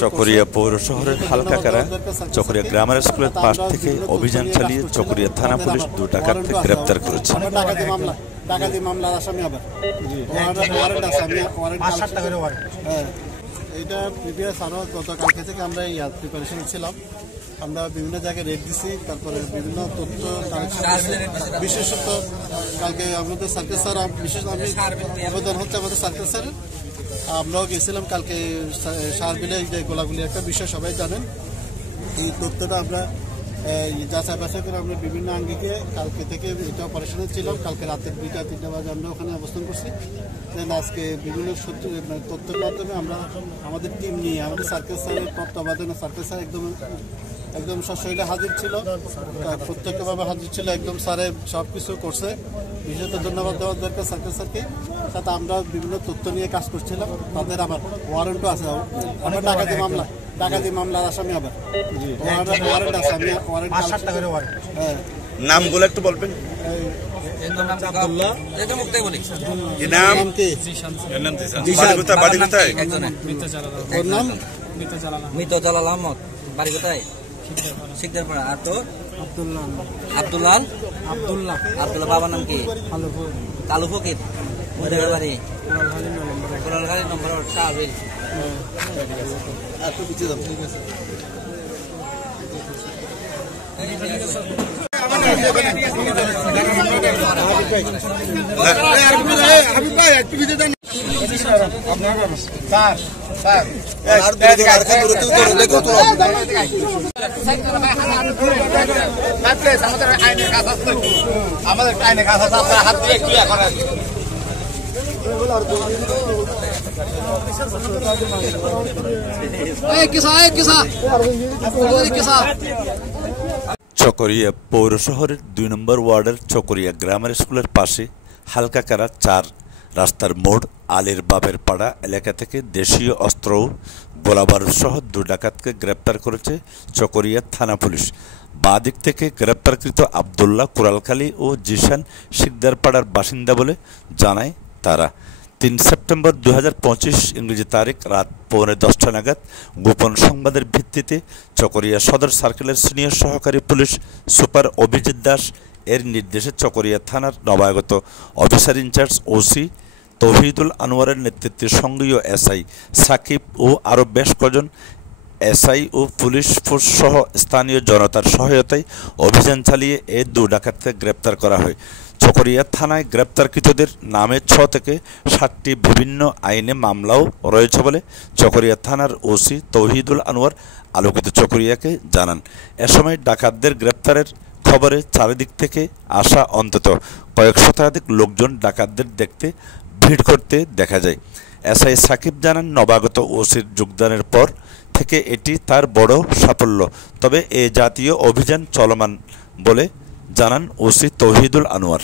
চকরিয়া পৌর শহরের হালকাকারা চকরিয়া গ্রামার স্কুলের পাশ থেকে অভিযান চালিয়ে চকরিয়া থানা পুলিশ 2 ডাকাতকে গ্রেপ্তার করেছে। ডাকাতি মামলার আসামি আবার এইটা প্রিভিয়াস আরও গতকালকে থেকে আমরা প্রিপারেশন ছিলাম। আমরা বিভিন্ন জায়গায় রেড দিছি, তারপরে বিভিন্ন তথ্য বিশেষত কালকে আমাদের সার্কেল স্যার বিশেষ আবেদন হচ্ছে আমাদের সার্কেল স্যার। আমরাও গেছিলাম কালকে সারবিলে যে গোলাগুলি একটা বিষয় সবাই জানেন। এই তথ্যটা আমরা যাচাই বাছাই করে আমরা বিভিন্ন আঙ্গিকে কালকে থেকে এটা অপারেশনে ছিলাম। কালকে রাতের 2টা-3টা বাজে আমরা ওখানে অবস্থান করছি। দেন আজকে বিভিন্ন তথ্যের মাধ্যমে আমরা আমাদের টিম নিয়ে আমাদের সার্কেল স্যারের তত্ত্বাবধানে সার্কেল স্যার একদম সশরীরে হাজির ছিল, প্রত্যক্ষভাবে হাজির ছিল। একদম স্যারে সব কিছু করছে। বিশেষত ধন্যবাদ দেওয়ার দরকার সার্কেল স্যারকে। সাথে আমরা বিভিন্ন তথ্য নিয়ে কাজ করছিলাম। তাদের আবার ওয়ারেন্টও আছে। আমরা ডাকাতি মামলার আসামি আবার ওয়ারেন্ট আছে। আমি নামগুলো একটু বলবেন। মৃত জালাল আহমদ, বাড়ি কোথায়? শিকদারপাড়া। আর তো আব্দুল্লাহ, বাবার নাম কি? কালু ফকির। বাড়ি কোরালখালী নম্বর শাহবিল। আমাদের আইনে কাজ আছে, আপনার হাত দিয়ে ক্লিয়ার করেন। চকরিয়া পৌর শহরের 2 নম্বর ওয়ার্ডের চকরিয়া গ্রামার স্কুলের পাশে হালকাকারা 4 রাস্তার মোড় আলীর বাপের পাড়া এলাকা থেকে দেশীয় অস্ত্র ও গোলাবারুদ সহ 2 ডাকাতকে গ্রেপ্তার করেছে চকরিয়া থানা পুলিশ। বাঁ দিক থেকে গ্রেপ্তারকৃত আবদুল্লাহ কোরালখালী ও জিশান শিকদারপাড়ার বাসিন্দা বলে জানায় তারা। 3 সেপ্টেম্বর 2025 ইংরেজি তারিখ রাত 10:45 নাগাদ গোপন সংবাদের ভিত্তিতে চকরিয়া সদর সার্কেলের সিনিয়র সহকারী পুলিশ সুপার অভিজিৎ দাস এর নির্দেশে চকরিয়া থানার নবাগত অফিসার ইনচার্জ ওসি তৌহিদুল আনোয়ারের নেতৃত্বে সঙ্গীয় এসআই সাকিব ও আরও বেশ কজন এসআই ও পুলিশ ফোর্স সহ স্থানীয় জনতার সহায়তায় অভিযান চালিয়ে এই 2 ডাকাতকে গ্রেপ্তার করা হয়। চকরিয়া থানায় গ্রেপ্তারকৃতদের নামে 6 থেকে 7টি বিভিন্ন আইনে মামলাও রয়েছে বলে চকরিয়া থানার ওসি তৌহিদুল আনোয়ার আলোকিত চকরিয়াকে জানান। এ সময় ডাকাতদের গ্রেপ্তারের খবরে চারিদিক থেকে আসা অন্তত কয়েক শতাধিক লোকজন ডাকাতদের দেখতে ভিড় করতে দেখা যায়। এসআই সাকিব জানান, নবাগত ওসির যোগদানের পর থেকে এটি তার বড় সাফল্য। তবে এ জাতীয় অভিযান চলমান বলে জানান ওসি তৌহিদুল আনোয়ার।